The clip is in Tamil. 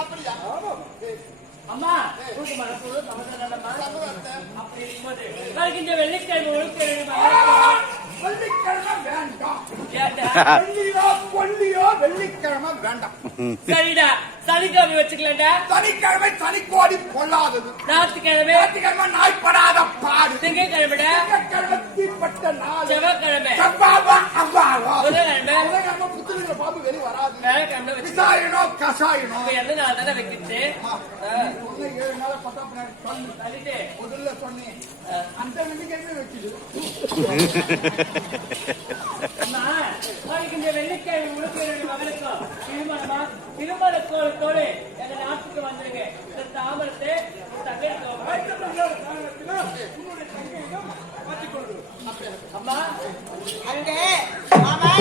அப்படியா? அம்மா அப்படி இருக்கும்போது வருகின்ற வெள்ளிக்கிழமை வெள்ளிக்கிழமை வேண்டாம். வெள்ளிக்கிழமை வேண்டாம். சரிடா, சனிக்கிழமை வச்சுக்கலாம்டா. சனிக்கிழமை சனிக்கோடி பொல்லாதது. ஞாயிற்றுக்கிழமை நாய்ப்படாத பாடு. திங்கட்கிழமைடா தீப்பட்ட நாள். செவ்வாய்க்கிழமை புதன்கிழமை புத்துலிங்க பாம்பு வெளி வராது. விசாயனோ கசாயனோ எந்த நாள் தானே வைக்கிச்சு 7 நாள முதல்ல சொன்னேன். அந்த வெள்ளிக்கிழமை வச்சுது. வெள்ளிக்கிழமை உனக்கு மகளுக்கும் திருமணமா திருமண கோலத்தோடு எங்க நாட்டுக்கு வந்துருங்க. இந்த தாமரத்தை அம்மா அங்கே